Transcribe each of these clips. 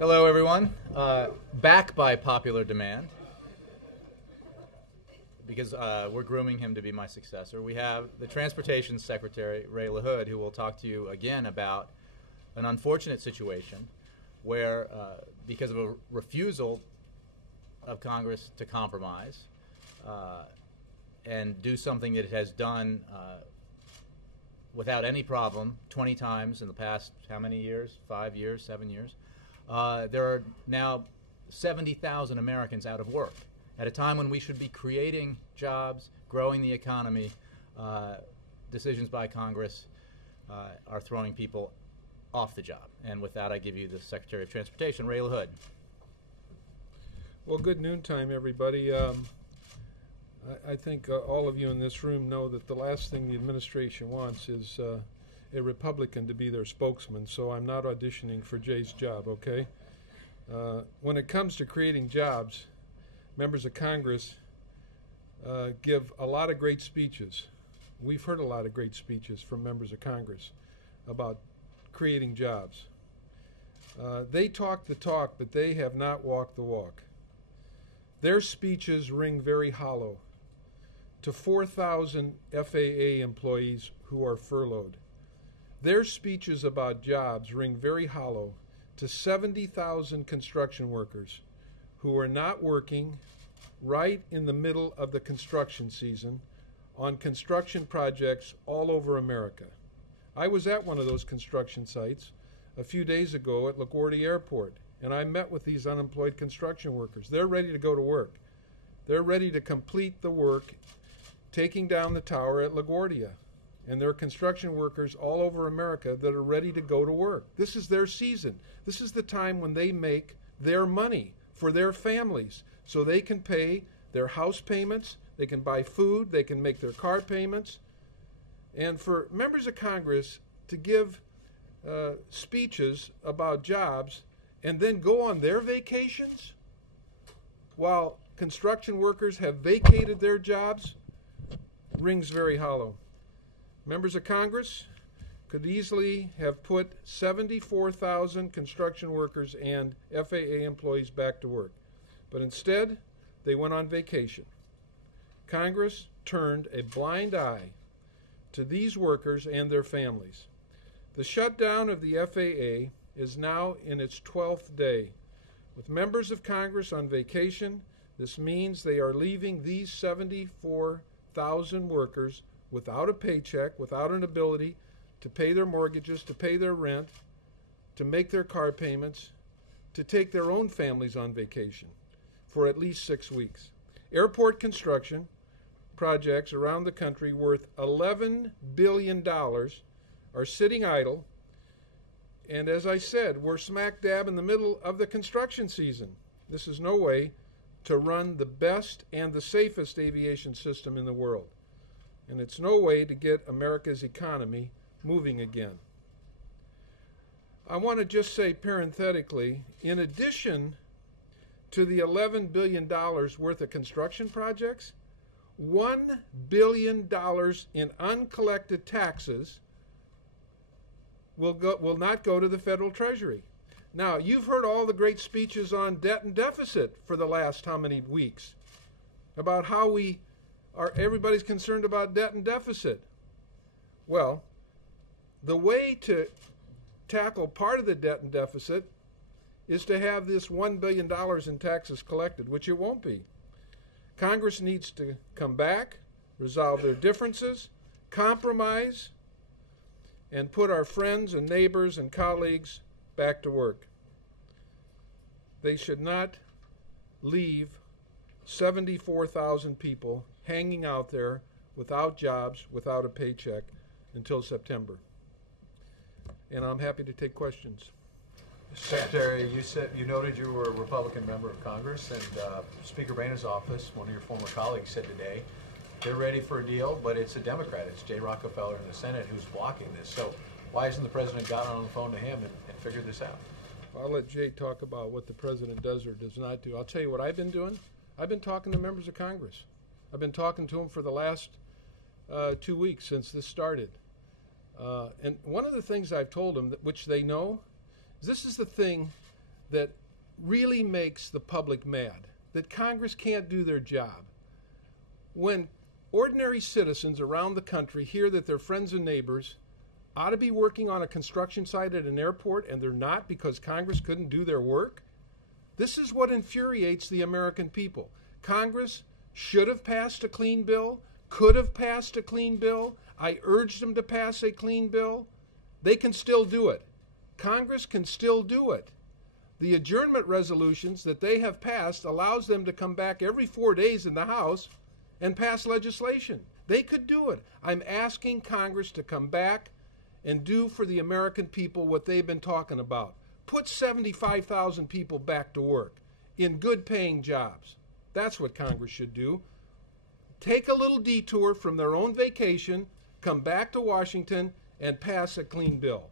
Hello, everyone. Back by popular demand, because we're grooming him to be my successor. We have the Transportation Secretary, Ray LaHood, who will talk to you again about an unfortunate situation where, because of a refusal of Congress to compromise and do something that it has done without any problem 20 times in the past, how many years? 5 years, 7 years? There are now 70,000 Americans out of work at a time when we should be creating jobs, growing the economy. Decisions by Congress are throwing people off the job. And with that, I give you the Secretary of Transportation, Ray LaHood. Well, good noontime, everybody. I think all of you in this room know that the last thing the administration wants is a Republican to be their spokesman, so I'm not auditioning for Jay's job, okay? When it comes to creating jobs, members of Congress give a lot of great speeches. We've heard a lot of great speeches from members of Congress about creating jobs. They talk the talk, but they have not walked the walk. Their speeches ring very hollow to 4,000 FAA employees who are furloughed. Their speeches about jobs ring very hollow to 70,000 construction workers who are not working right in the middle of the construction season on construction projects all over America. I was at one of those construction sites a few days ago at LaGuardia Airport, and I met with these unemployed construction workers. They're ready to go to work. They're ready to complete the work taking down the tower at LaGuardia. And there are construction workers all over America that are ready to go to work. This is their season. This is the time when they make their money for their families so they can pay their house payments, they can buy food, they can make their car payments. And for members of Congress to give speeches about jobs and then go on their vacations while construction workers have vacated their jobs rings very hollow. Members of Congress could easily have put 74,000 construction workers and FAA employees back to work. But instead, they went on vacation. Congress turned a blind eye to these workers and their families. The shutdown of the FAA is now in its 12th day. With members of Congress on vacation, this means they are leaving these 74,000 workers without a paycheck, without an ability to pay their mortgages, to pay their rent, to make their car payments, to take their own families on vacation for at least 6 weeks. Airport construction projects around the country worth $11 billion are sitting idle, and as I said, we're smack dab in the middle of the construction season. This is no way to run the best and the safest aviation system in the world. And it's no way to get America's economy moving again. I want to just say parenthetically, in addition to the $11 billion worth of construction projects, $1 billion in uncollected taxes will not go to the federal treasury. Now, you've heard all the great speeches on debt and deficit for the last how many weeks about how everybody's concerned about debt and deficit. Well, the way to tackle part of the debt and deficit is to have this $1 billion in taxes collected, which it won't be. Congress needs to come back, resolve their differences, compromise, and put our friends and neighbors and colleagues back to work. They should not leave 74,000 people hanging out there without jobs, without a paycheck until September. And I'm happy to take questions. Secretary, you noted you were a Republican member of Congress, and Speaker Boehner's office, one of your former colleagues, said today they're ready for a deal, but it's a Democrat. It's Jay Rockefeller in the Senate who's blocking this. So why hasn't the president gotten on the phone to him and figured this out? Well, I'll let Jay talk about what the president does or does not do. I'll tell you what I've been doing. I've been talking to members of Congress. I've been talking to them for the last 2 weeks since this started. And one of the things I've told them, which they know, is this is the thing that really makes the public mad, that Congress can't do their job. When ordinary citizens around the country hear that their friends and neighbors ought to be working on a construction site at an airport and they're not because Congress couldn't do their work, this is what infuriates the American people. Congress should have passed a clean bill, could have passed a clean bill. I urged them to pass a clean bill. They can still do it. Congress can still do it. The adjournment resolutions that they have passed allows them to come back every 4 days in the House and pass legislation. They could do it. I'm asking Congress to come back and do for the American people what they've been talking about. Put 75,000 people back to work in good paying jobs. That's what Congress should do. Take a little detour from their own vacation, come back to Washington, and pass a clean bill.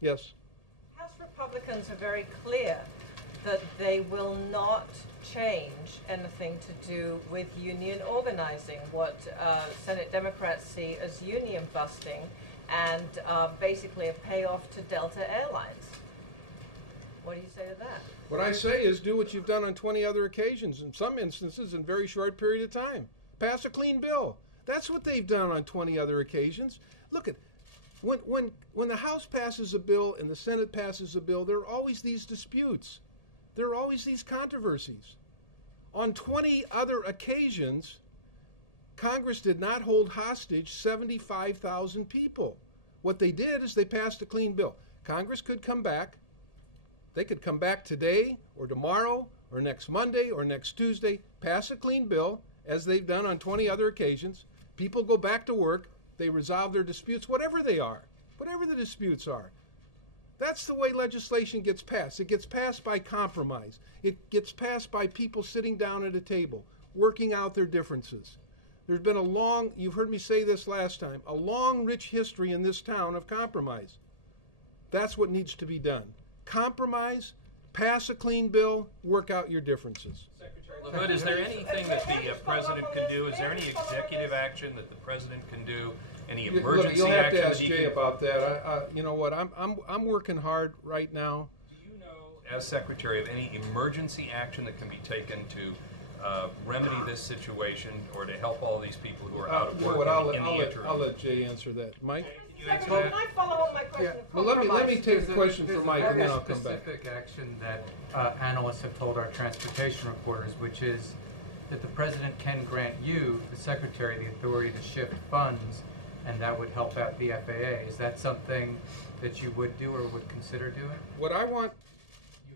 Yes? House Republicans are very clear that they will not change anything to do with union organizing, what Senate Democrats see as union busting and basically a payoff to Delta Airlines. What do you say to that? What I say is do what you've done on 20 other occasions, in some instances in a very short period of time. Pass a clean bill. That's what they've done on 20 other occasions. Look at when the House passes a bill and the Senate passes a bill, there are always these disputes. There are always these controversies. On 20 other occasions, Congress did not hold hostage 75,000 people. What they did is they passed a clean bill. Congress could come back. They could come back today or tomorrow or next Monday or next Tuesday, pass a clean bill, as they've done on 20 other occasions. People go back to work. They resolve their disputes, whatever they are, whatever the disputes are. That's the way legislation gets passed. It gets passed by compromise. It gets passed by people sitting down at a table, working out their differences. There's been a long, you've heard me say this last time, a long, rich history in this town of compromise. That's what needs to be done. Compromise, pass a clean bill, work out your differences. Secretary LaHood, is there anything that the president can do? Is there any executive action that the president can do? Any emergency action? You'll have to ask Jay about that. You know what? I'm working hard right now. Do you know, as secretary, of any emergency action that can be taken to remedy this situation or to help all these people who are out of work in the interim? I'll let Jay answer that. Mike? Can you answer Can that? I follow up my question? Yeah. Well, let me take a question from Mike and then I'll come back. There's a specific action that analysts have told our transportation reporters, which is that the president can grant you, the secretary, the authority to shift funds, and that would help out the FAA. Is that something that you would do or would consider doing? What I want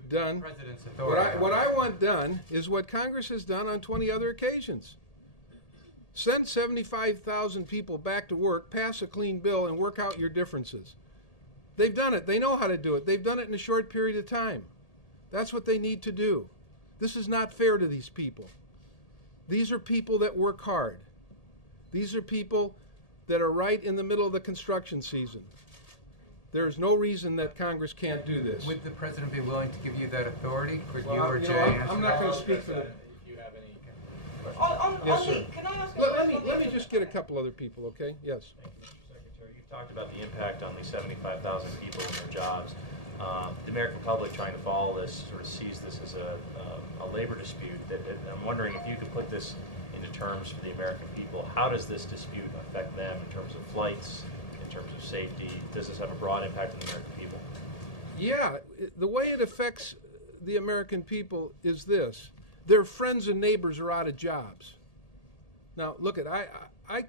done, President's authority. what I want done is what Congress has done on 20 other occasions. Send 75,000 people back to work, pass a clean bill, and work out your differences. They've done it. They know how to do it. They've done it in a short period of time. That's what they need to do. This is not fair to these people. These are people that work hard. These are people that are right in the middle of the construction season. There's no reason that Congress can't do this. Would the president be willing to give you that authority? Could you Well, or you Jay know, answer I'm not that? going to speak for them. If you have any. Yes, sir. Can I ask a Let me just get a couple other people, okay? Yes. Thank you, Mr. Secretary. You've talked about the impact on these 75,000 people and their jobs. The American public trying to follow this sort of sees this as a labor dispute. That I'm wondering if you could put this into terms for the American people. How does this dispute affect them in terms of flights, in terms of safety? Does this have a broad impact on the American people? Yeah, the way it affects the American people is this. Their friends and neighbors are out of jobs. Now, look, I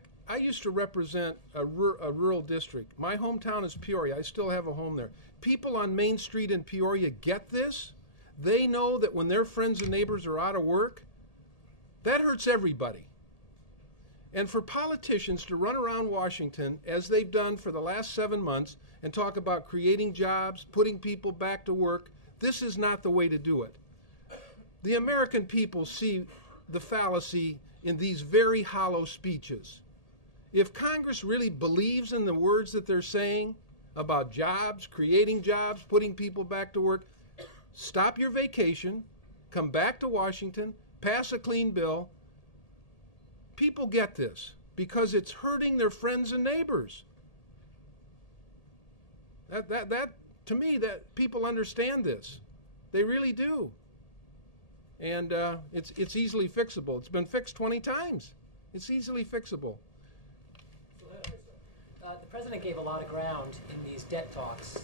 used to represent a rural district. My hometown is Peoria. I still have a home there. People on Main Street in Peoria get this. They know that when their friends and neighbors are out of work, that hurts everybody. And for politicians to run around Washington, as they've done for the last 7 months, and talk about creating jobs, putting people back to work, this is not the way to do it. The American people see the fallacy in these very hollow speeches. If Congress really believes in the words that they're saying about jobs, creating jobs, putting people back to work, stop your vacation, come back to Washington, pass a clean bill. People get this because it's hurting their friends and neighbors. That to me that people understand this. They really do. And it's easily fixable. It's been fixed 20 times. It's easily fixable. The president gave a lot of ground in these debt talks,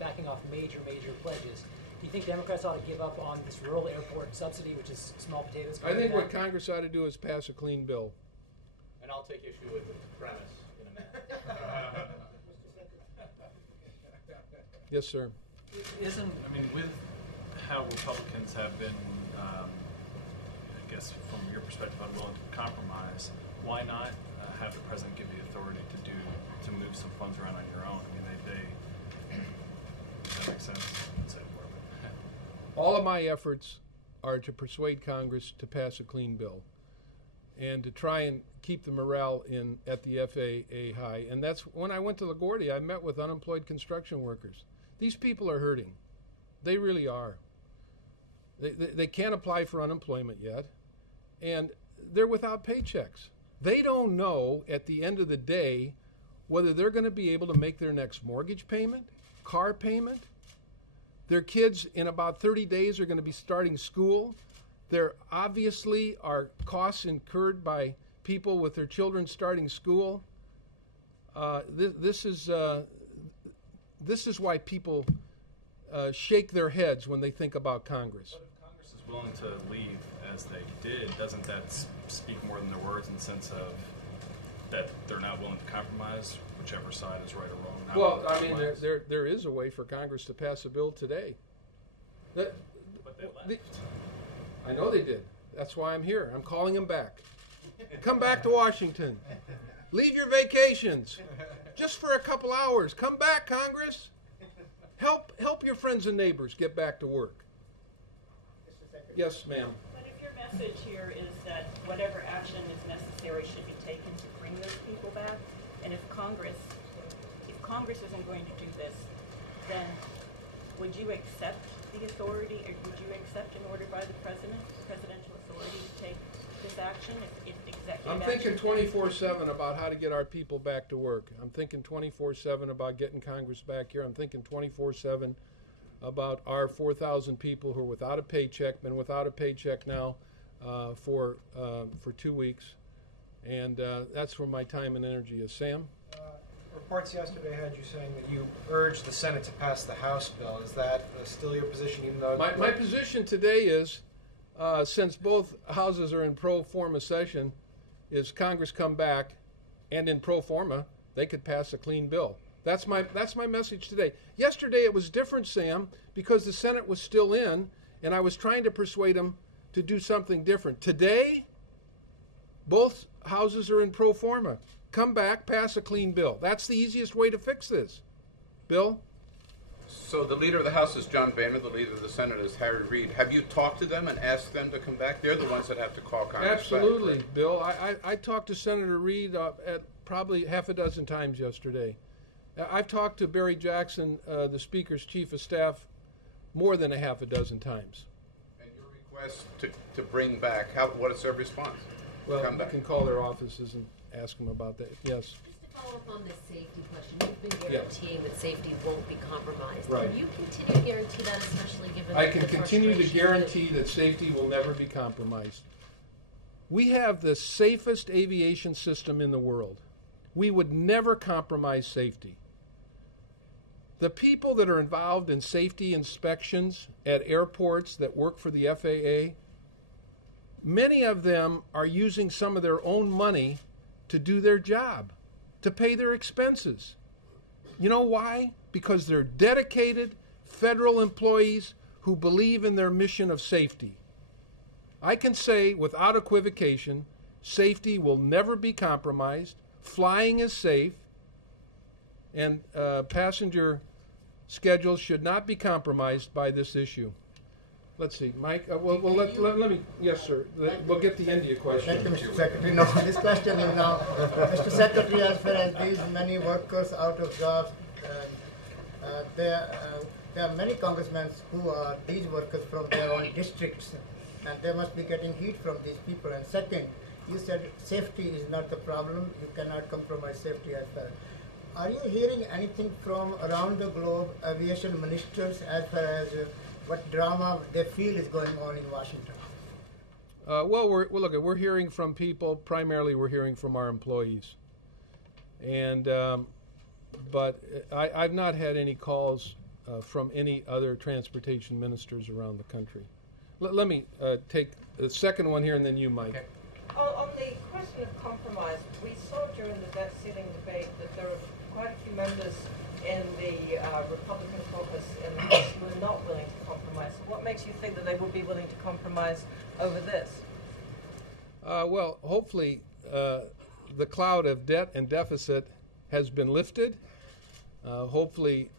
backing off major pledges. Do you think Democrats ought to give up on this rural airport subsidy, which is small potatoes? I think what Congress ought to do is pass a clean bill. And I'll take issue with the premise in a minute. Yes, sir. With how Republicans have been, I guess from your perspective, unwilling to compromise, why not have the president give the authority to move some funds around on your own? Does that make sense? Say more, but. All of my efforts are to persuade Congress to pass a clean bill and to try and keep the morale at the FAA high. And that's when I went to LaGuardia, I met with unemployed construction workers. These people are hurting. They really are. They can't apply for unemployment yet, and they're without paychecks. They don't know at the end of the day whether they're going to be able to make their next mortgage payment, car payment. Their kids in about 30 days are going to be starting school. There obviously are costs incurred by people with their children starting school. This is why people shake their heads when they think about Congress. But if Congress is willing to leave as they did, doesn't that speak more than their words in the sense of that they're not willing to compromise, whichever side is right or wrong? Well, there is a way for Congress to pass a bill today. But they left. I know they did. That's why I'm here. I'm calling them back. Come back to Washington. Leave your vacations. Just for a couple hours. Come back, Congress. Help your friends and neighbors get back to work. Yes, ma'am. But if your message here is that whatever action is necessary should be taken to bring those people back, and if Congress isn't going to do this, then would you accept the authority, or would you accept an order by the president, presidential authority to take this action if executive I'm thinking 24/7 about how to get our people back to work. I'm thinking 24/7 about getting Congress back here. I'm thinking 24/7 about our 4,000 people who are without a paycheck, been without a paycheck now for 2 weeks. And that's where my time and energy is. Sam? Reports yesterday had you saying that you urged the Senate to pass the House bill. Is that still your position, even though... My position today is, since both houses are in pro forma session, is Congress come back, and in pro forma, they could pass a clean bill. That's my message today. Yesterday it was different, Sam, because the Senate was still in, and I was trying to persuade them to do something different. Today, both houses are in pro forma. Come back, pass a clean bill. That's the easiest way to fix this. Bill? So the leader of the House is John Boehner, the leader of the Senate is Harry Reid. Have you talked to them and asked them to come back? They're the ones that have to call Congress Absolutely, back. Bill. I talked to Senator Reid at probably half a dozen times yesterday. I've talked to Barry Jackson, the Speaker's Chief of Staff, more than a half a dozen times. And your request to bring back, what is their response? Well, you can call their offices and ask them about that. Yes. Just to follow up on this safety question, you've been guaranteeing that safety won't be compromised. Right. Can you continue to guarantee that, especially given I can the continue to frustration guarantee that safety will never be compromised. We have the safest aviation system in the world. We would never compromise safety. The people that are involved in safety inspections at airports that work for the FAA, many of them are using some of their own money to do their job, to pay their expenses. You know why? Because they're dedicated federal employees who believe in their mission of safety. I can say without equivocation, safety will never be compromised, flying is safe, and passenger schedules should not be compromised by this issue. Let's see, Mike. Let me. Yes, sir. We'll get the India question. Thank you, Mr. Secretary. No, this question is now, Mr. Secretary, as far as these many workers out of jobs, there are many congressmen who are these workers from their own districts, and they must be getting heat from these people. And second, you said safety is not the problem. You cannot compromise safety as well. Are you hearing anything from around the globe, aviation ministers, as far as what drama they feel is going on in Washington? Well, we're hearing from people. Primarily, we're hearing from our employees, and but I've not had any calls from any other transportation ministers around the country. Let me take the second one here, and then you, Mike. Okay. On the question of compromise, we saw during the debt ceiling debate that there are quite a few members in the Republican caucus in the House who are not willing to compromise. What makes you think that they would be willing to compromise over this? Well, hopefully the cloud of debt and deficit has been lifted. Hopefully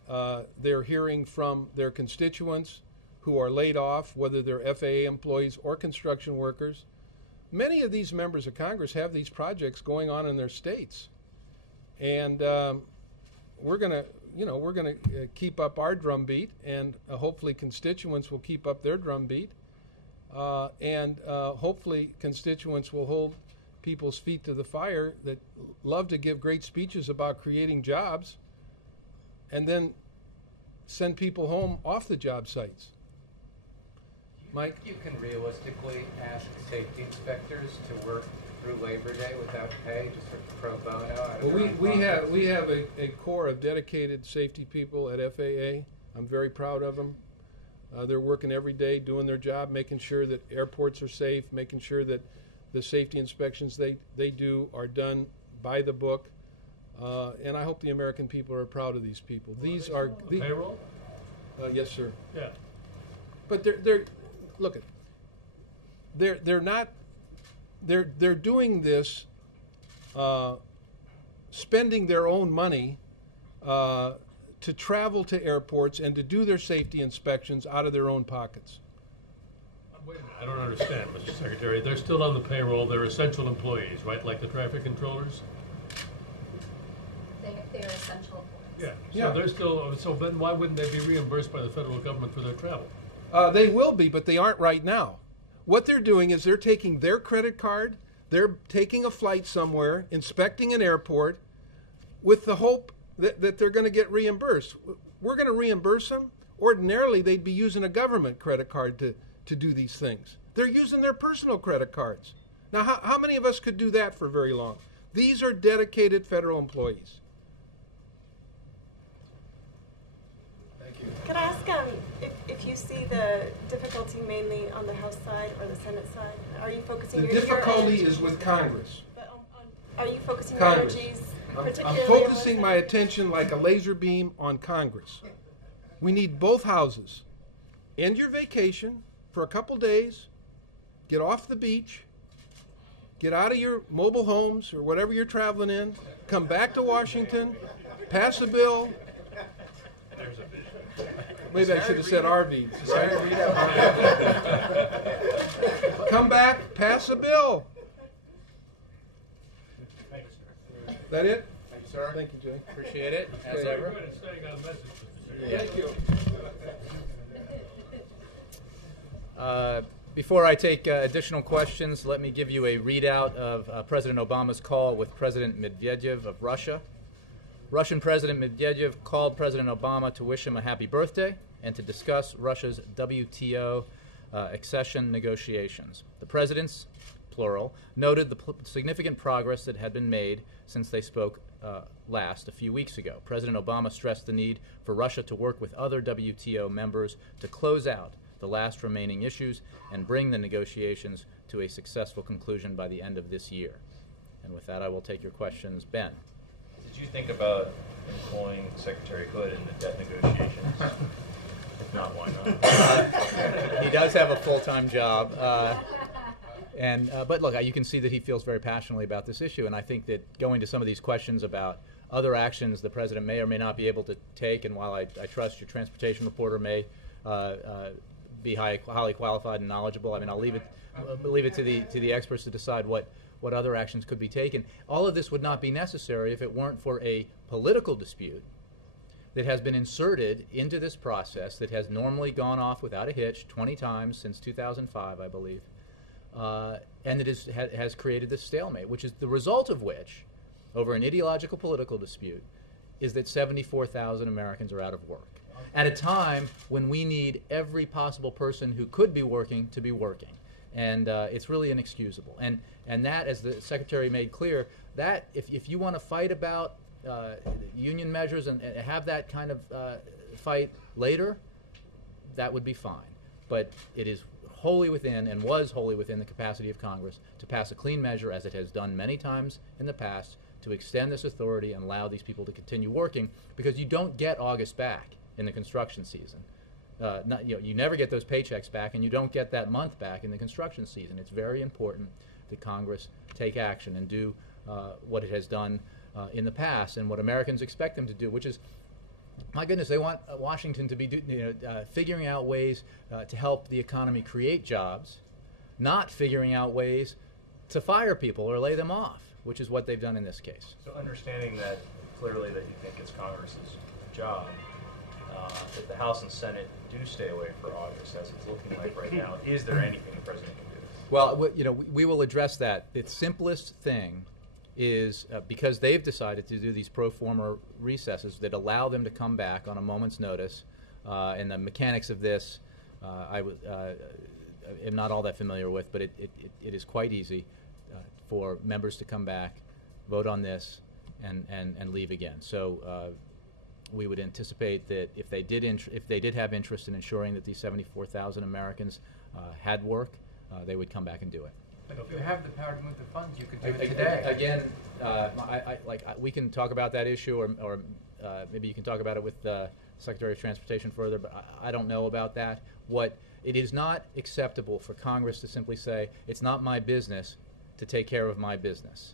they're hearing from their constituents who are laid off, whether they're FAA employees or construction workers. Many of these members of Congress have these projects going on in their states, and we're going to keep up our drumbeat, and hopefully constituents will keep up their drumbeat, and hopefully constituents will hold people's feet to the fire that love to give great speeches about creating jobs, and then send people home off the job sites. Mike? You can realistically ask safety inspectors to work through Labor Day without pay, just for pro bono? Well, we have a core of dedicated safety people at FAA. I'm very proud of them. They're working every day, doing their job, making sure that airports are safe, making sure that the safety inspections they do are done by the book. And I hope the American people are proud of these people. These are payroll. Yes, sir. Yeah. But they're doing this, spending their own money to travel to airports and to do their safety inspections out of their own pockets. Wait a minute, I don't understand, Mr. Secretary. They're still on the payroll. They're essential employees, right? Like the traffic controllers? They're essential employees. Yeah. So they're still. So then, why wouldn't they be reimbursed by the federal government for their travel? They will be, but they aren't right now. What they're doing is they're taking their credit card, they're taking a flight somewhere, inspecting an airport, with the hope that they're going to get reimbursed. We're going to reimburse them. Ordinarily, they'd be using a government credit card to do these things. They're using their personal credit cards. Now, how many of us could do that for very long? These are dedicated federal employees. Could I ask if you see the difficulty mainly on the House side or the Senate side? Are you focusing The your difficulty is with Congress. But are you focusing Congress. your energies I'm particularly focusing my attention like a laser beam on Congress. We need both houses. End your vacation for a couple days, get off the beach, get out of your mobile homes or whatever you're traveling in, come back to Washington, pass a bill. There's a vision. Maybe I should have said RVs. Come back, pass a bill. That it? Thank you, sir. Thank you, Jay. Appreciate it, as Okay. ever. Good at staying on message, Mr. Secretary. Yeah. Thank you. Before I take additional questions, let me give you a readout of President Obama's call with President Medvedev of Russia. Russian President Medvedev called President Obama to wish him a happy birthday and to discuss Russia's WTO accession negotiations. The presidents, plural, noted the significant progress that had been made since they spoke last a few weeks ago. President Obama stressed the need for Russia to work with other WTO members to close out the last remaining issues and bring the negotiations to a successful conclusion by the end of this year. And with that, I will take your questions. Ben. Did you think about employing Secretary Hood in the debt negotiations? If not, why not? He does have a full-time job. But look, you can see that he feels very passionately about this issue, and I think that going to some of these questions about other actions the president may or may not be able to take, and while I trust your transportation reporter may be highly qualified and knowledgeable, I mean, I'll leave it to the experts to decide what other actions could be taken. All of this would not be necessary if it weren't for a political dispute that has been inserted into this process that has normally gone off without a hitch 20 times since 2005, I believe. And it has created this stalemate, which is the result of which, over an ideological political dispute, is that 74,000 Americans are out of work at a time when we need every possible person who could be working to be working. And it's really inexcusable. And that, as the Secretary made clear, that if you want to fight about union measures and have that kind of fight later, that would be fine. But it is wholly within, and was wholly within, the capacity of Congress to pass a clean measure, as it has done many times in the past, to extend this authority and allow these people to continue working, because you don't get August back in the construction season. You never get those paychecks back, and you don't get that month back in the construction season. It's very important that Congress take action and do what it has done in the past and what Americans expect them to do, which is, my goodness, they want Washington to be figuring out ways to help the economy create jobs, not figuring out ways to fire people or lay them off, which is what they've done in this case. So understanding that clearly that you think it's Congress's job, if the House and Senate do stay away for August, as it's looking like right now, is there anything the President can do? Well, we will address that. The simplest thing is, because they've decided to do these pro forma recesses that allow them to come back on a moment's notice, and the mechanics of this I am not all that familiar with, but it is quite easy for members to come back, vote on this, and leave again. So we would anticipate that if they did have interest in ensuring that these 74,000 Americans had work, they would come back and do it. But if you have the power to move the funds, you could do it today. Again, we can talk about that issue, or maybe you can talk about it with the Secretary of Transportation further, but I don't know about that. It is not acceptable for Congress to simply say, it's not my business to take care of my business.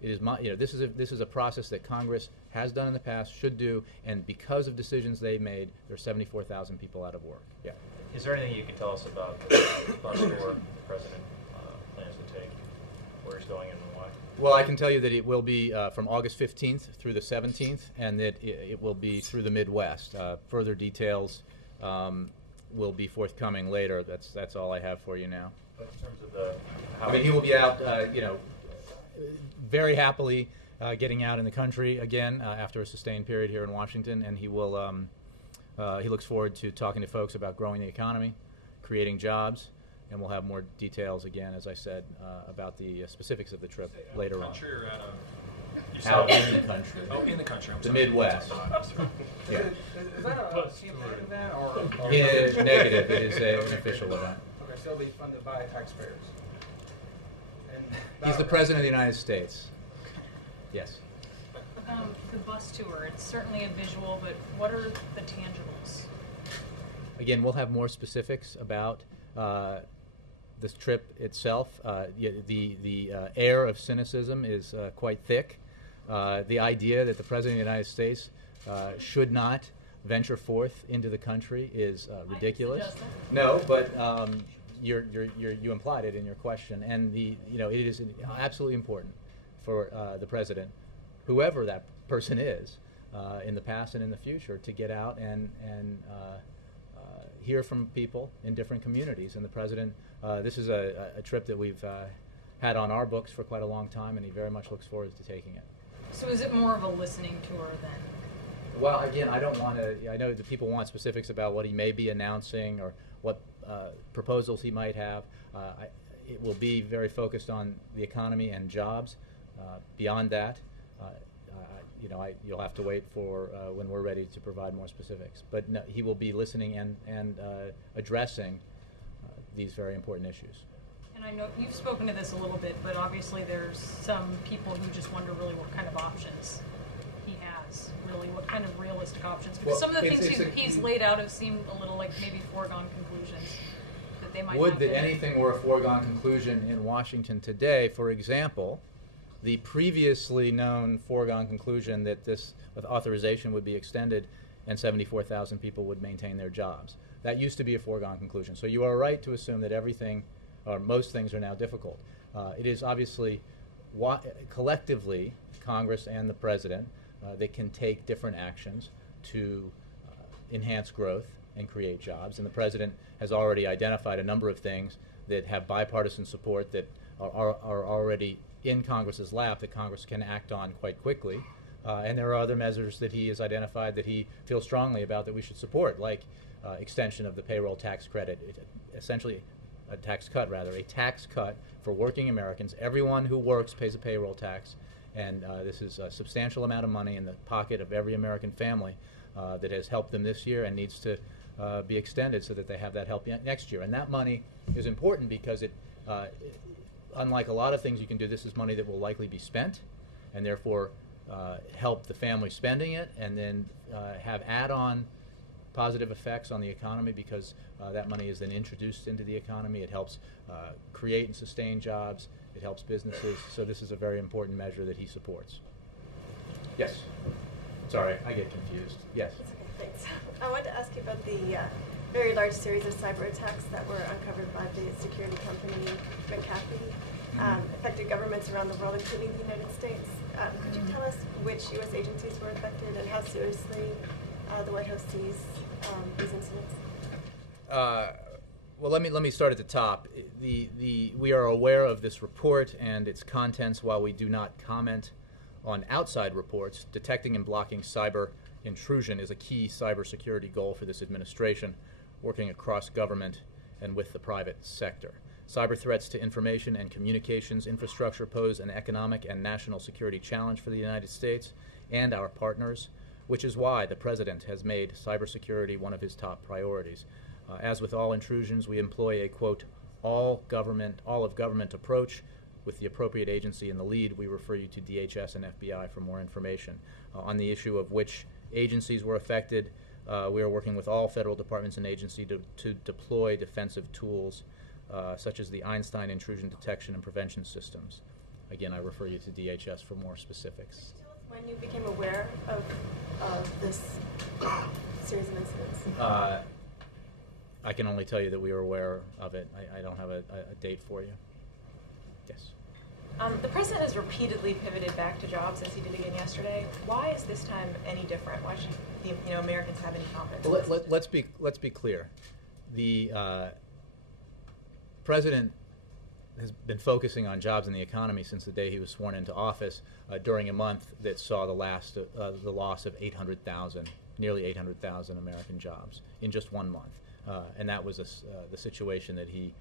It is my, this is a process that Congress has done in the past, should do, and because of decisions they made, there are 74,000 people out of work. Yeah. Is there anything you can tell us about the bus tour the President plans to take, where he's going and why? Well, I can tell you that it will be from August 15th through the 17th, and that it will be through the Midwest. Further details will be forthcoming later. That's all I have for you now. But in terms of the, I mean, he will be out, very happily getting out in the country again after a sustained period here in Washington, and he will. He looks forward to talking to folks about growing the economy, creating jobs, and we'll have more details again, as I said, about the specifics of the trip later on. Country or out in the country. Oh, in the country. I'm the sorry. Midwest. Is Yeah. that a campaign event or? It is negative. It is an official event. Okay, so it'll be funded by taxpayers. And He's the President of the United States. Yes. The bus tour, it's certainly a visual, but what are the tangibles? Again, we'll have more specifics about this trip itself. The air of cynicism is quite thick. The idea that the President of the United States should not venture forth into the country is ridiculous. No, but you implied it in your question, and it is absolutely important for the President, whoever that person is, in the past and in the future, to get out and hear from people in different communities. And the President, this is a trip that we've had on our books for quite a long time, and he very much looks forward to taking it. So is it more of a listening tour then? Well, again, I don't want to. I know that people want specifics about what he may be announcing or what proposals he might have. It will be very focused on the economy and jobs. Beyond that, you'll have to wait for when we're ready to provide more specifics. But no, he will be listening and addressing these very important issues. And I know you've spoken to this a little bit, but obviously there's some people who just wonder really what kind of options he has, really what kind of realistic options. Because some of the things he's laid out have seemed a little like maybe foregone conclusions that they might Would that anything were a foregone conclusion in Washington today? For example, the previously known foregone conclusion that this authorization would be extended and 74,000 people would maintain their jobs. That used to be a foregone conclusion. So you are right to assume that everything, or most things, are now difficult. It is obviously collectively Congress and the President that can take different actions to enhance growth and create jobs. And the President has already identified a number of things that have bipartisan support that are already in Congress's lap that Congress can act on quite quickly. And there are other measures that he has identified that he feels strongly about that we should support, like extension of the payroll tax credit, essentially a tax cut for working Americans. Everyone who works pays a payroll tax, and this is a substantial amount of money in the pocket of every American family that has helped them this year and needs to be extended so that they have that help next year. And that money is important because it, unlike a lot of things you can do, this is money that will likely be spent, and therefore help the family spending it, and then have add-on positive effects on the economy because that money is then introduced into the economy. It helps create and sustain jobs. It helps businesses. So this is a very important measure that he supports. Yes. Sorry, I get confused. Yes. That's okay, thanks. I wanted to ask you about the very large series of cyber attacks that were uncovered by the security company McAfee, affected governments around the world, including the United States. Could you tell us which U.S. agencies were affected and how seriously the White House sees these incidents? Well, let me start at the top. We are aware of this report and its contents. While we do not comment on outside reports, detecting and blocking cyber intrusion is a key cybersecurity goal for this administration, working across government and with the private sector. Cyber threats to information and communications infrastructure pose an economic and national security challenge for the United States and our partners, which is why the President has made cybersecurity one of his top priorities. As with all intrusions, we employ a, quote, all of government approach. With the appropriate agency in the lead, we refer you to DHS and FBI for more information. On the issue of which agencies were affected, we are working with all federal departments and agencies to deploy defensive tools such as the Einstein intrusion detection and prevention systems. Again, I refer you to DHS for more specifics. Could you tell us when you became aware of this series of incidents? I can only tell you that we were aware of it. I don't have a date for you. Yes. The president has repeatedly pivoted back to jobs, as he did again yesterday. Why is this time any different? Why should the Americans have any confidence? Well, let's be clear. The president has been focusing on jobs in the economy since the day he was sworn into office, during a month that saw the loss of 800,000, nearly 800,000 American jobs in just 1 month, and that was the situation that he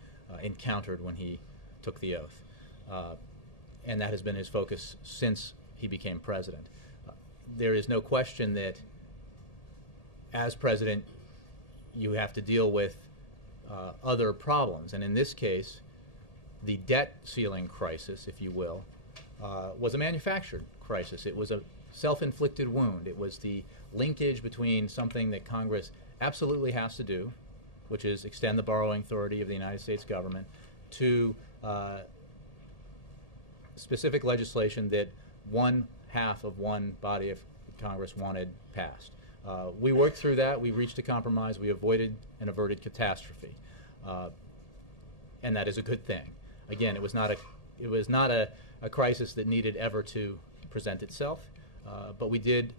encountered when he took the oath. And that has been his focus since he became president. There is no question that as president you have to deal with other problems, and in this case the debt ceiling crisis, if you will, was a manufactured crisis. It was a self-inflicted wound. It was the linkage between something that Congress absolutely has to do, which is extend the borrowing authority of the United States government, to specific legislation that one half of one body of Congress wanted passed. We worked through that. We reached a compromise. We avoided and averted catastrophe, and that is a good thing. Again, it was not a crisis that needed ever to present itself, but we did,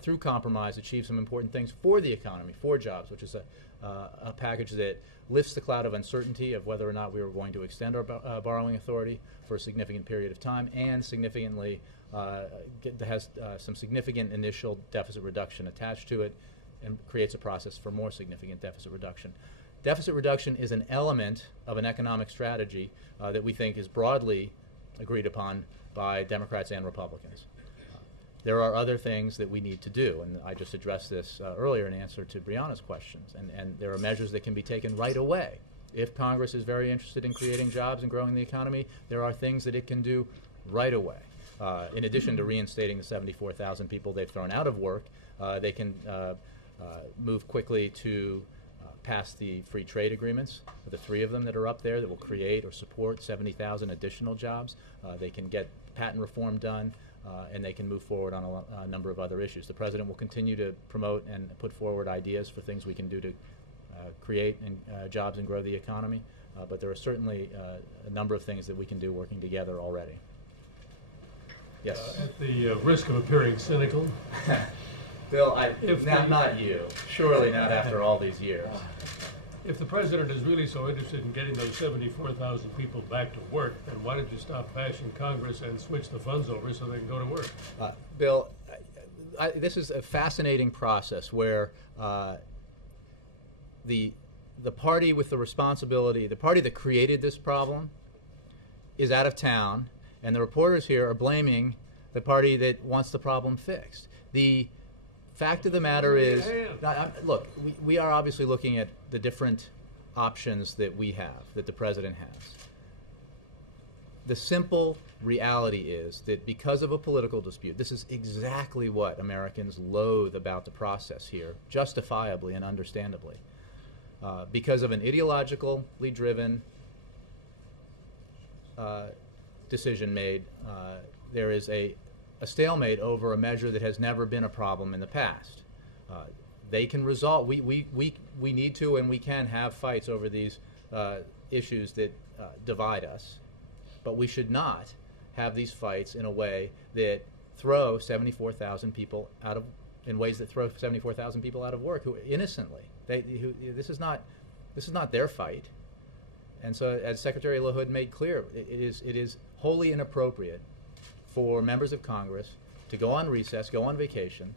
through compromise, achieve some important things for the economy, for jobs, which is a package that lifts the cloud of uncertainty of whether or not we were going to extend our borrowing authority for a significant period of time, and significantly has some significant initial deficit reduction attached to it, and creates a process for more significant deficit reduction. Deficit reduction is an element of an economic strategy that we think is broadly agreed upon by Democrats and Republicans. There are other things that we need to do, and I just addressed this earlier in answer to Brianna's questions, and there are measures that can be taken right away. If Congress is very interested in creating jobs and growing the economy, there are things that it can do right away. In addition to reinstating the 74,000 people they've thrown out of work, they can move quickly to pass the free trade agreements, the 3 of them that are up there that will create or support 70,000 additional jobs. They can get patent reform done, and they can move forward on a number of other issues. The president will continue to promote and put forward ideas for things we can do to create jobs and grow the economy, but there are certainly a number of things that we can do working together already. Yes? At the risk of appearing cynical. Bill, not you. Surely not after all these years. If the president is really so interested in getting those 74,000 people back to work, then why don't you stop bashing Congress and switch the funds over so they can go to work? Bill, this is a fascinating process where the party with the responsibility, the party that created this problem, is out of town, and the reporters here are blaming the party that wants the problem fixed. The fact of the matter is, look, we are obviously looking at the different options that we have, that the president has. The simple reality is that because of a political dispute, this is exactly what Americans loathe about the process here, justifiably and understandably. Because of an ideologically driven decision made, there is a stalemate over a measure that has never been a problem in the past. They can resolve. We need to and we can have fights over these issues that divide us, but we should not have these fights in a way that throw 74,000 people out of work who innocently. This is not their fight. And so, as Secretary LaHood made clear, it is wholly inappropriate for members of Congress to go on recess, go on vacation,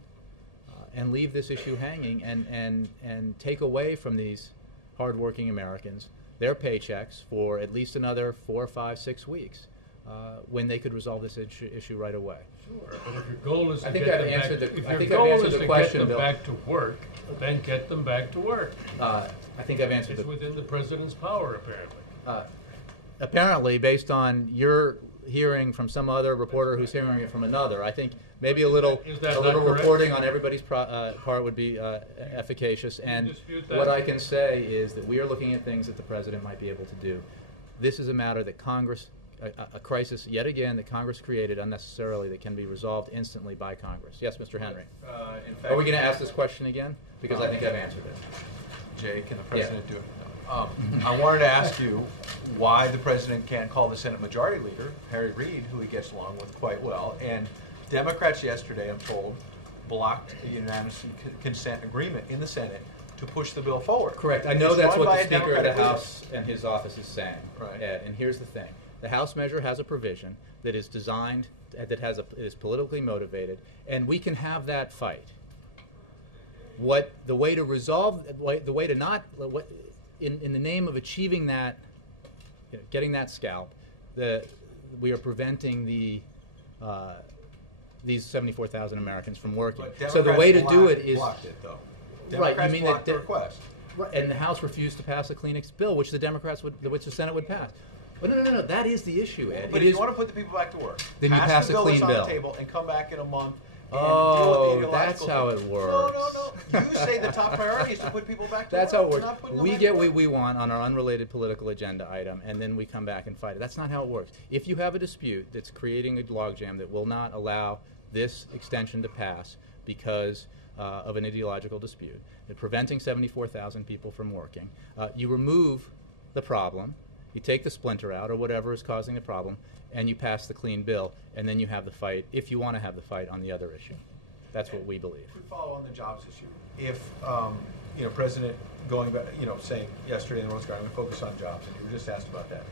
and leave this issue hanging and take away from these hardworking Americans their paychecks for at least another 4, 5, 6 weeks when they could resolve this issue right away. Sure, but if your goal is to get them back to work, then get them back to work. I think I've answered It's within the president's power, apparently. Apparently, based on your hearing from some other reporter who's hearing it from another, I think maybe a little reporting on everybody's part would be efficacious. And what I can say is that we are looking at things that the president might be able to do. This is a matter that Congress, a crisis yet again that Congress created unnecessarily, that can be resolved instantly by Congress. Yes, Mr. Henry. In fact, are we going to ask this question again? Because I think I've answered it. Jay, can the president do it? I wanted to ask you why the president can't call the Senate Majority Leader, Harry Reid, who he gets along with quite well. And Democrats yesterday, I'm told, blocked a unanimous consent agreement in the Senate to push the bill forward. Correct. I know that's what the Speaker of the House and his office is saying. Right. Ed, and here's the thing. The House measure has a provision that is designed, is politically motivated, and we can have that fight. The way to not, in the name of achieving that, getting that scalp, we are preventing these 74,000 Americans from working. So the way to do it is blocked it, though. Right. You mean blocked the request? Right, and the House refused to pass a Kleenex bill, which the Senate would pass. But no. That is the issue, Ed. But if you want to put the people back to work, then you pass the a clean bill bill on the table and come back in a month. Oh, that's how it works. No. You say the top priority is to put people back to work. That's how it works. We get what we want on our unrelated political agenda item, and then we come back and fight it. That's not how it works. If you have a dispute that's creating a logjam that will not allow this extension to pass because of an ideological dispute, preventing 74,000 people from working, you remove the problem, you take the splinter out or whatever is causing the problem, and you pass the clean bill, and then you have the fight, if you want to have the fight on the other issue. That's what we believe. We follow on the jobs issue. If, President going back, saying yesterday in the Rose Garden, we focus on jobs, and you were just asked about that.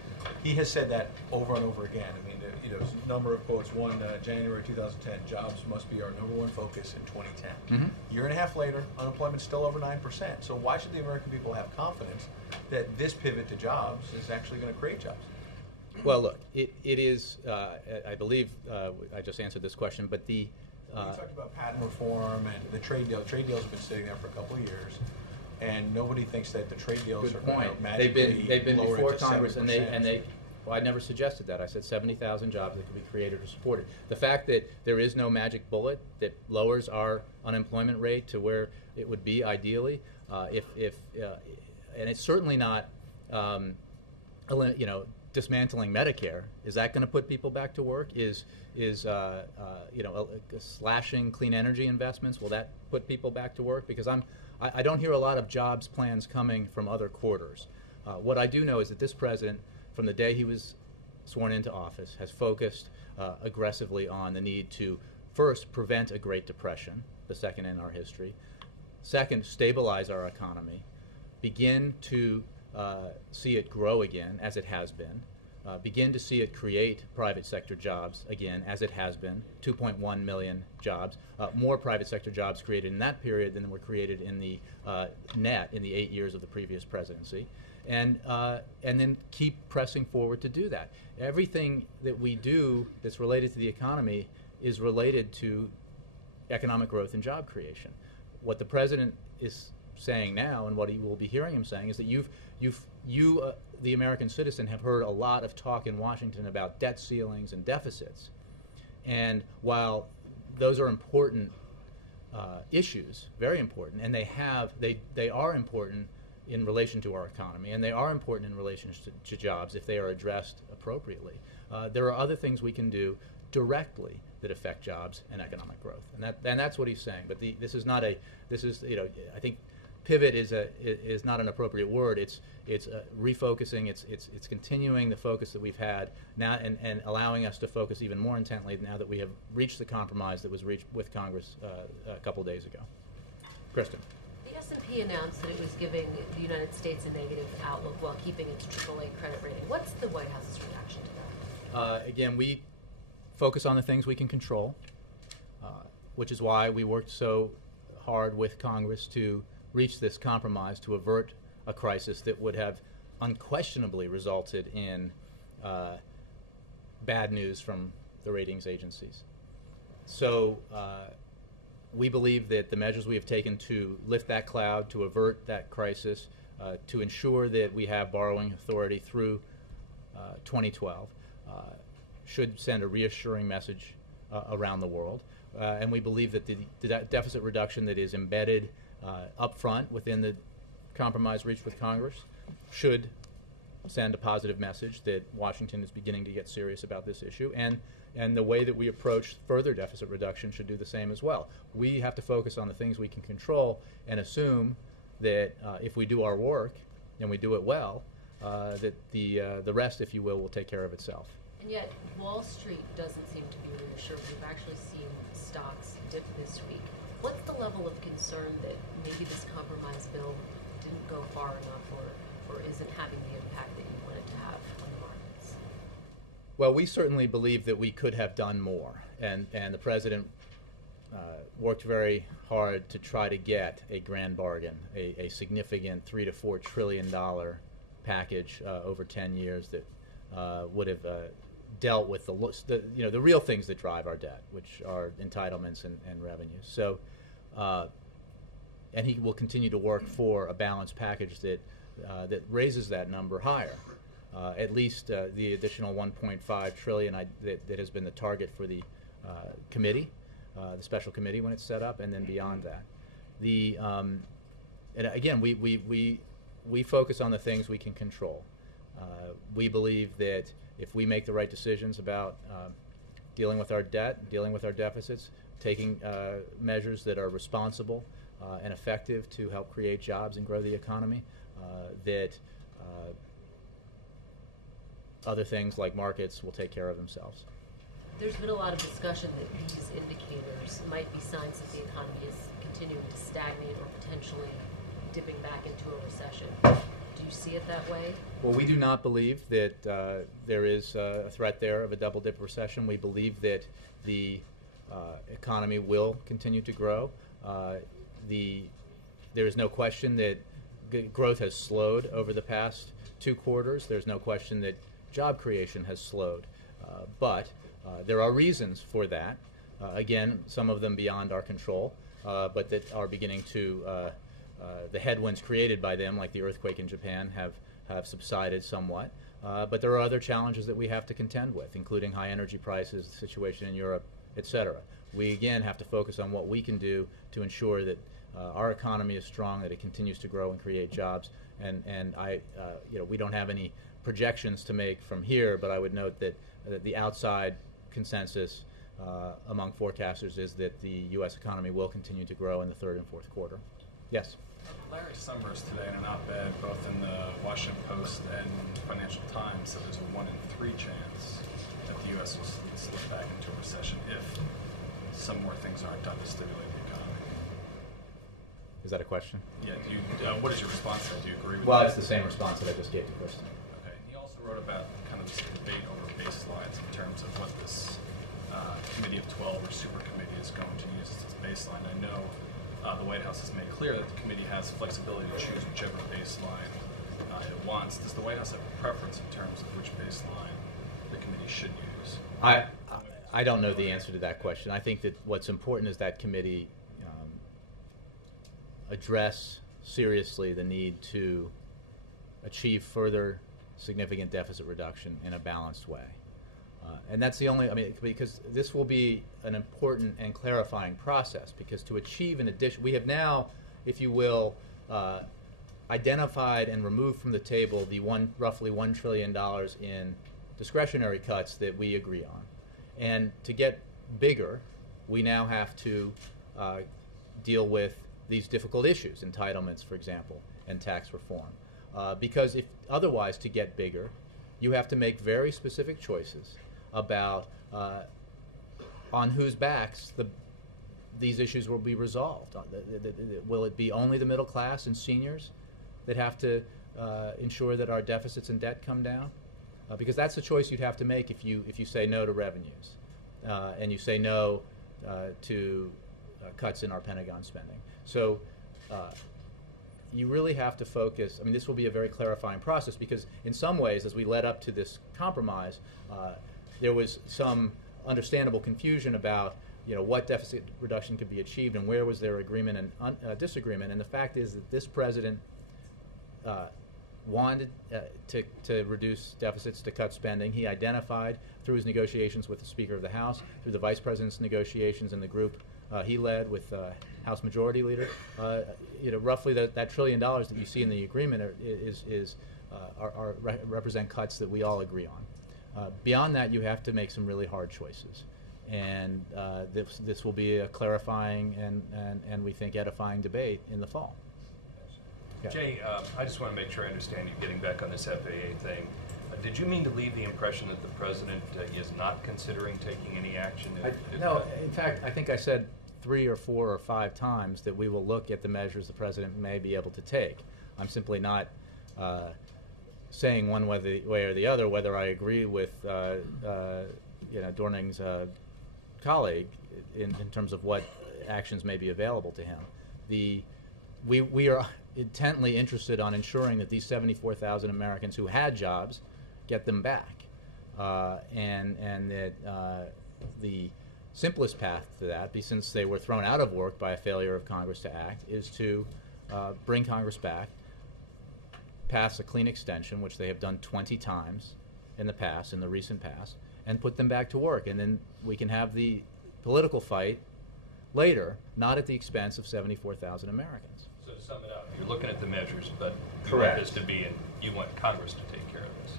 He has said that over and over again. I mean, there's a number of quotes. One, January 2010, jobs must be our #1 focus in 2010. Mm-hmm. Year and a half later, unemployment's still over 9%. So why should the American people have confidence that this pivot to jobs is actually going to create jobs? Well, look, it is, I believe, I just answered this question, but the... you talked about patent reform and the trade deal. Trade deals have been sitting there for a couple of years, and nobody thinks that the trade deals are going to magically They've been lower before it to Congress, 7%. and they well, I never suggested that. I said 70,000 jobs that could be created or supported. The fact that there is no magic bullet that lowers our unemployment rate to where it would be ideally, and it's certainly not, dismantling Medicare. Is that going to put people back to work? Is slashing clean energy investments, will that put people back to work? Because I don't hear a lot of jobs plans coming from other quarters. What I do know is that this president, from the day he was sworn into office, has focused aggressively on the need to, first, prevent a Great Depression, the second in our history. Second, stabilize our economy, begin to see it grow again, as it has been. begin to see it create private sector jobs again, as it has been, 2.1 million jobs, more private sector jobs created in that period than were created in the net in the 8 years of the previous presidency, and then keep pressing forward to do that. Everything that we do that's related to the economy is related to economic growth and job creation. What the president is saying now, and what he will be hearing him saying, is that you, the American citizen, have heard a lot of talk in Washington about debt ceilings and deficits. And while those are important issues, very important, and they are important in relation to our economy, and they are important in relation to jobs if they are addressed appropriately. There are other things we can do directly that affect jobs and economic growth, and that's what he's saying. But this is I think pivot is not an appropriate word. It's refocusing. It's continuing the focus that we've had now, and allowing us to focus even more intently now that we have reached the compromise that was reached with Congress a couple days ago. Kristen. The S&P announced that it was giving the United States a negative outlook while keeping its AAA credit rating. What's the White House's reaction to that? Again, we focus on the things we can control, which is why we worked so hard with Congress to reach this compromise to avert a crisis that would have unquestionably resulted in bad news from the ratings agencies. So we believe that the measures we have taken to lift that cloud, to avert that crisis, to ensure that we have borrowing authority through 2012, should send a reassuring message around the world. And we believe that the deficit reduction that is embedded up front within the compromise reached with Congress should send a positive message that Washington is beginning to get serious about this issue, and the way that we approach further deficit reduction should do the same as well. We have to focus on the things we can control and assume that if we do our work and we do it well, that the rest, if you will take care of itself. And yet, Wall Street doesn't seem to be reassured. We've actually seen stocks dip this week. What's the level of concern that maybe this compromise bill didn't go far enough, or isn't having the impact that you wanted to have on the markets? Well, we certainly believe that we could have done more, and the president worked very hard to try to get a grand bargain, a significant $3 to $4 trillion package over 10 years that would have dealt with the real things that drive our debt, which are entitlements and revenues. So, and he will continue to work for a balanced package that raises that number higher. At least the additional $1.5 trillion that has been the target for the committee, the special committee when it's set up, and then beyond that. And again, we focus on the things we can control. We believe that if we make the right decisions about dealing with our debt, dealing with our deficits, taking measures that are responsible and effective to help create jobs and grow the economy, that other things like markets will take care of themselves. There's been a lot of discussion that these indicators might be signs that the economy is continuing to stagnate or potentially dipping back into a recession. Do you see it that way? Well, we do not believe that there is a threat there of a double-dip recession. We believe that the economy will continue to grow. There is no question that growth has slowed over the past 2 quarters. There's no question that job creation has slowed. But there are reasons for that. Again, some of them beyond our control, but that are beginning to the headwinds created by them, like the earthquake in Japan, have subsided somewhat. But there are other challenges that we have to contend with, including high energy prices, the situation in Europe, etc. We again have to focus on what we can do to ensure that our economy is strong, that it continues to grow and create jobs. And we don't have any projections to make from here, but I would note that the outside consensus among forecasters is that the U.S. economy will continue to grow in the 3rd and 4th quarter. Yes? Larry Summers today in an op-ed both in the Washington Post and Financial Times said there's a 1 in 3 chance that the U.S. will slip back into a recession if some more things aren't done to stimulate the economy. Is that a question? Yeah. What is your response to that? Do you agree with that? Well, it's the same response that I just gave to Kristen. Okay. And he also wrote about kind of this debate over baselines in terms of what this committee of 12 or super committee is going to use as its baseline. I know the White House has made clear that the committee has flexibility to choose whichever baseline it wants. Does the White House have a preference in terms of which baseline the committee should use? I don't know the answer to that question. I think that what's important is that committee address seriously the need to achieve further significant deficit reduction in a balanced way. And that's the only, I mean, because this will be an important and clarifying process, because to achieve an addition, we have now, if you will, identified and removed from the table the roughly $1 trillion in discretionary cuts that we agree on. And to get bigger, we now have to deal with these difficult issues, entitlements, for example, and tax reform. Because if otherwise, to get bigger, you have to make very specific choices about on whose backs these issues will be resolved. Will it be only the middle class and seniors that have to ensure that our deficits and debt come down? Because that's the choice you'd have to make if you say no to revenues and you say no to cuts in our Pentagon spending. So you really have to focus. I mean, this will be a very clarifying process, because in some ways, as we led up to this compromise, there was some understandable confusion about what deficit reduction could be achieved and where was there agreement and disagreement. And the fact is that this president wanted to reduce deficits, to cut spending. He identified through his negotiations with the Speaker of the House, through the Vice President's negotiations and the group he led with House Majority Leader, roughly that $1 trillion that you see in the agreement represent cuts that we all agree on. Beyond that, you have to make some really hard choices, and this will be a clarifying and we think edifying debate in the fall. Yeah. Jay, I just want to make sure I understand you getting back on this FAA thing. Did you mean to leave the impression that the president is not considering taking any action? No, in fact, I think I said 3 or 4 or 5 times that we will look at the measures the president may be able to take. I'm simply not saying one way or the other whether I agree with Dorning's colleague in terms of what actions may be available to him. We are intently interested on ensuring that these 74,000 Americans who had jobs get them back, and that the simplest path to that, since they were thrown out of work by a failure of Congress to act, is to bring Congress back, pass a clean extension, which they have done 20 times in the past, in the recent past, and put them back to work. And then we can have the political fight later, not at the expense of 74,000 Americans. So to sum it up, you're looking at the measures, but you Correct. want this to be, and you want Congress to take care of this.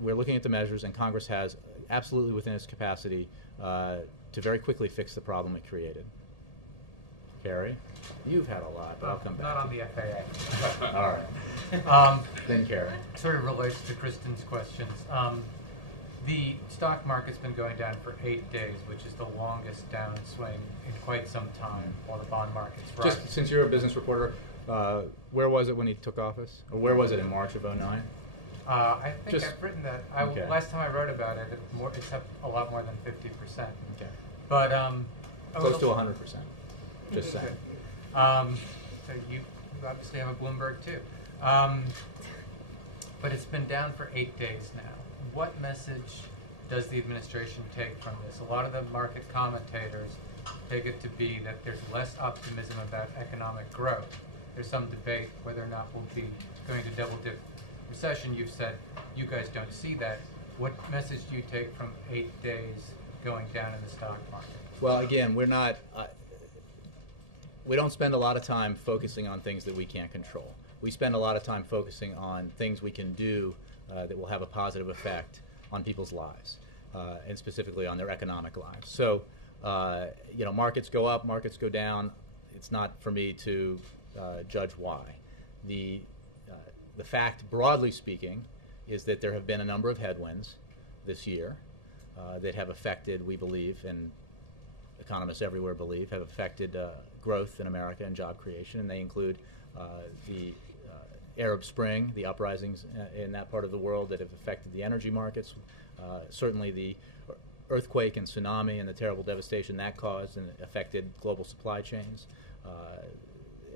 We're looking at the measures, and Congress has absolutely within its capacity to very quickly fix the problem it created. Carrie, you've had a lot, but I'll come back. Not on the FAA. All right. Then Carrie. Sort of relates to Kristen's questions. The stock market's been going down for 8 days, which is the longest downswing in quite some time, while the bond market's rising. Just since you're a business reporter, where was it when he took office? Or where was it in March of 2009? I think I've written that. Okay. Last time I wrote about it, it's up a lot more than 50%. Okay. But close to 100%. Just saying. So you obviously have a Bloomberg too. But it's been down for 8 days now. What message does the administration take from this? A lot of the market commentators take it to be that there's less optimism about economic growth. There's some debate whether or not we'll be going to double-dip recession. You've said you guys don't see that. What message do you take from 8 days going down in the stock market? Well, again, we're not. We don't spend a lot of time focusing on things that we can't control. We spend a lot of time focusing on things we can do that will have a positive effect on people's lives, and specifically on their economic lives. So, markets go up, markets go down. It's not for me to judge why. The fact, broadly speaking, is that there have been a number of headwinds this year that have affected, we believe, and economists everywhere believe, have affected growth in America and job creation, and they include the Arab Spring, the uprisings in that part of the world that have affected the energy markets, certainly the earthquake and tsunami and the terrible devastation that caused and affected global supply chains,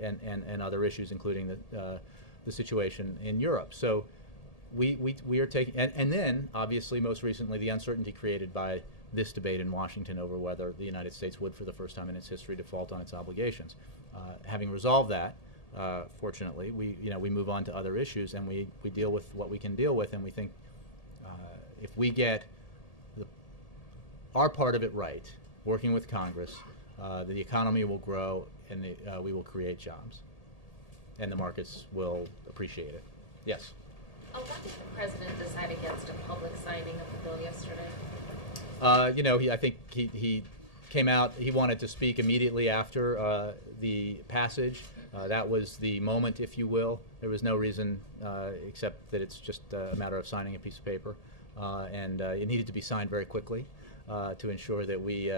and other issues, including the situation in Europe. So we are taking, and then obviously most recently the uncertainty created by this debate in Washington over whether the United States would, for the first time in its history, default on its obligations. Having resolved that, fortunately, we move on to other issues, and we deal with what we can deal with, and we think if we get our part of it right, working with Congress, the economy will grow, and we will create jobs, and the markets will appreciate it. Yes? Why did the president decide against a public signing of the bill yesterday? I think he came out, he wanted to speak immediately after the passage. That was the moment, if you will. There was no reason except that it's just a matter of signing a piece of paper. And it needed to be signed very quickly to ensure that we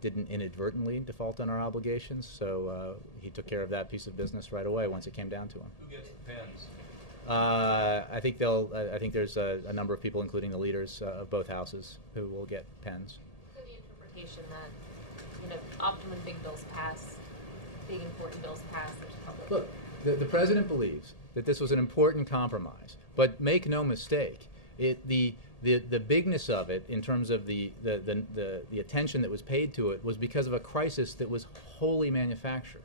didn't inadvertently default on our obligations. So he took care of that piece of business right away once it came down to him. Who gets the pens? I think there's a number of people, including the leaders of both houses, who will get pens. So the interpretation that, often when big bills pass, big important bills pass, there's public. Look, the president believes that this was an important compromise, but make no mistake, the bigness of it, in terms of the attention that was paid to it, was because of a crisis that was wholly manufactured.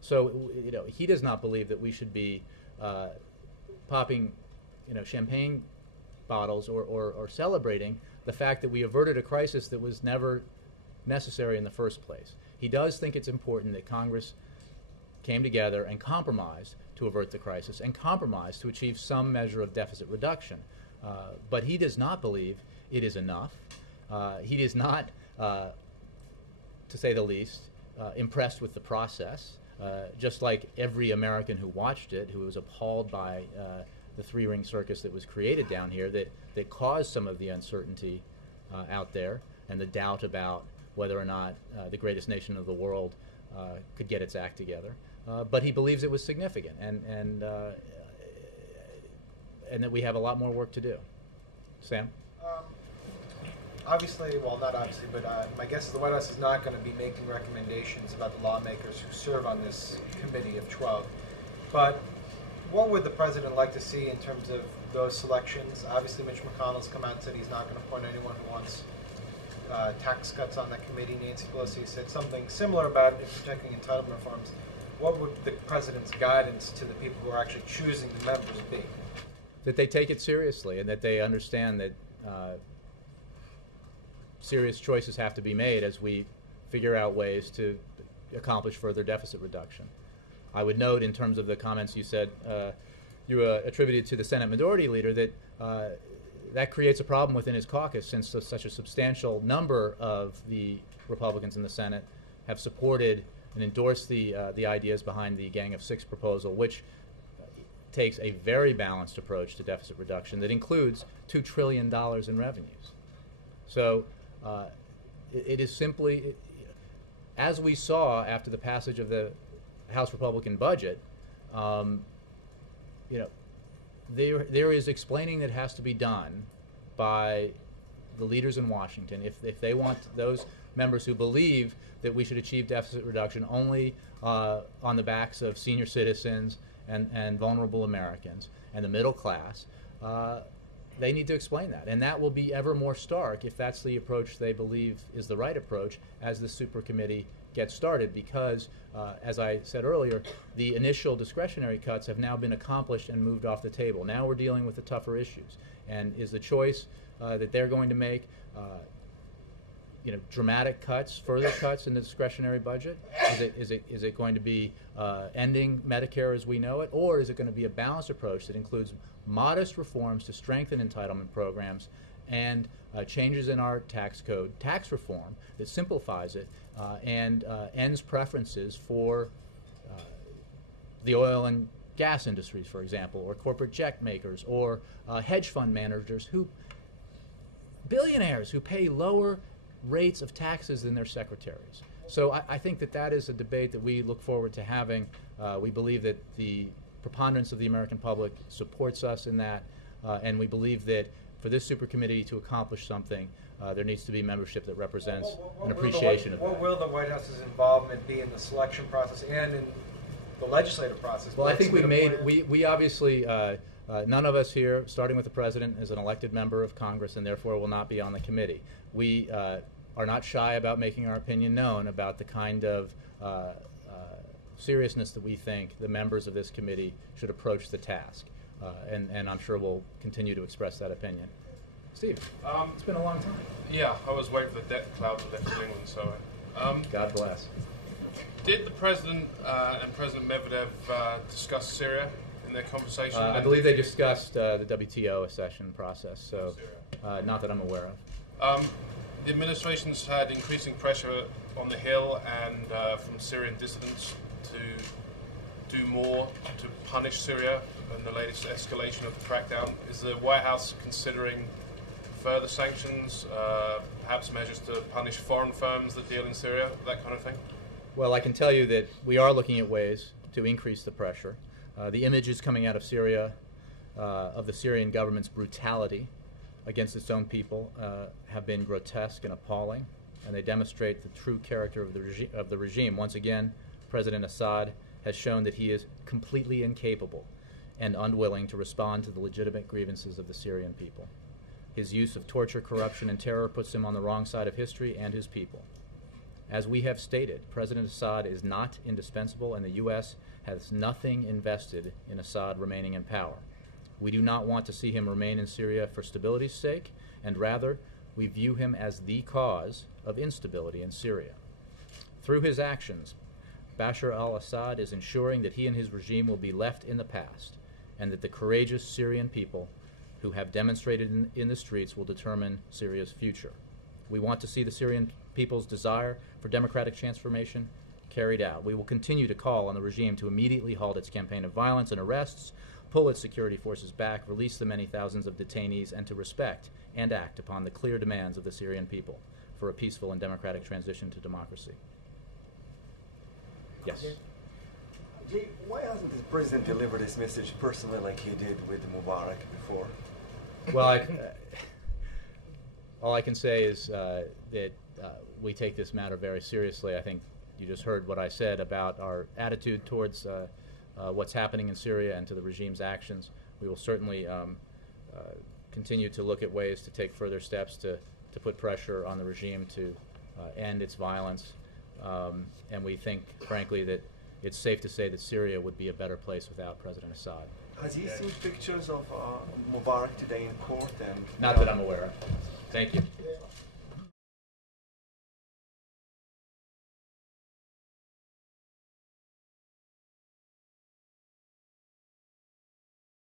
So he does not believe that we should be popping, champagne bottles or celebrating the fact that we averted a crisis that was never necessary in the first place. He does think it's important that Congress came together and compromised to avert the crisis and compromised to achieve some measure of deficit reduction. But he does not believe it is enough. He is not, to say the least, impressed with the process. Just like every American who watched it, who was appalled by the three-ring circus that was created down here that caused some of the uncertainty out there and the doubt about whether or not the greatest nation of the world could get its act together. But he believes it was significant and that we have a lot more work to do. Sam? Obviously, well, not obviously, but my guess is the White House is not going to be making recommendations about the lawmakers who serve on this committee of 12. But what would the president like to see in terms of those selections? Obviously, Mitch McConnell's come out and said he's not going to appoint anyone who wants tax cuts on that committee. Nancy Pelosi said something similar about protecting entitlement reforms. What would the president's guidance to the people who are actually choosing the members be? That they take it seriously and that they understand that serious choices have to be made as we figure out ways to accomplish further deficit reduction. I would note, in terms of the comments you said, you attributed to the Senate Majority Leader, that that creates a problem within his caucus, since such a substantial number of the Republicans in the Senate have supported and endorsed the ideas behind the Gang of Six proposal, which takes a very balanced approach to deficit reduction that includes $2 trillion in revenues. So it is simply, as we saw after the passage of the House Republican budget, there is explaining that has to be done by the leaders in Washington if they want those members who believe that we should achieve deficit reduction only on the backs of senior citizens and vulnerable Americans and the middle class. They need to explain that, and that will be ever more stark if that's the approach they believe is the right approach as the super committee gets started, because as I said earlier, the initial discretionary cuts have now been accomplished and moved off the table. Now we're dealing with the tougher issues, and is the choice that they're going to make dramatic cuts, further cuts in the discretionary budget? Is it going to be ending Medicare as we know it, or is it going to be a balanced approach that includes modest reforms to strengthen entitlement programs and changes in our tax code, tax reform that simplifies it and ends preferences for the oil and gas industries, for example, or corporate jet makers, or hedge fund managers, billionaires who pay lower rates of taxes than their secretaries. So I think that is a debate that we look forward to having. We believe that the preponderance of the American public supports us in that, and we believe that for this supercommittee to accomplish something, there needs to be membership that represents an appreciation of that. What will the White House's involvement be in the selection process and in the legislative process? Well, I think we obviously, none of us here, starting with the President, is an elected member of Congress and therefore will not be on the committee. We are not shy about making our opinion known about the kind of seriousness that we think the members of this committee should approach the task. And I'm sure we'll continue to express that opinion. Steve, it's been a long time. Yeah, I was waiting for the debt cloud to lift in England, so. God bless. Did the President and President Medvedev discuss Syria in their conversation? I believe they discussed the WTO accession process, so not that I'm aware of. The administration's had increasing pressure on the Hill and from Syrian dissidents to do more to punish Syria in the latest escalation of the crackdown. Is the White House considering further sanctions, perhaps measures to punish foreign firms that deal in Syria, that kind of thing? Well, I can tell you that we are looking at ways to increase the pressure. The images coming out of Syria, of the Syrian government's brutality against its own people, have been grotesque and appalling, and they demonstrate the true character of the regime. Once again, President Assad has shown that he is completely incapable and unwilling to respond to the legitimate grievances of the Syrian people. His use of torture, corruption, and terror puts him on the wrong side of history and his people. As we have stated, President Assad is not indispensable, and the U.S. has nothing invested in Assad remaining in power. We do not want to see him remain in Syria for stability's sake, and rather, we view him as the cause of instability in Syria. Through his actions, Bashar al-Assad is ensuring that he and his regime will be left in the past, and that the courageous Syrian people who have demonstrated in the streets will determine Syria's future. We want to see the Syrian people's desire for democratic transformation carried out. We will continue to call on the regime to immediately halt its campaign of violence and arrests, pull its security forces back, release the many thousands of detainees, and to respect and act upon the clear demands of the Syrian people for a peaceful and democratic transition to democracy. Yes? Jay, why hasn't the President delivered this message personally like he did with Mubarak before? Well, all I can say is that we take this matter very seriously. I think you just heard what I said about our attitude towards what's happening in Syria and to the regime's actions. We will certainly continue to look at ways to take further steps to put pressure on the regime to end its violence. And we think, frankly, that it's safe to say that Syria would be a better place without President Assad. Has he seen pictures of Mubarak today in court? And not that I'm aware of. Thank you.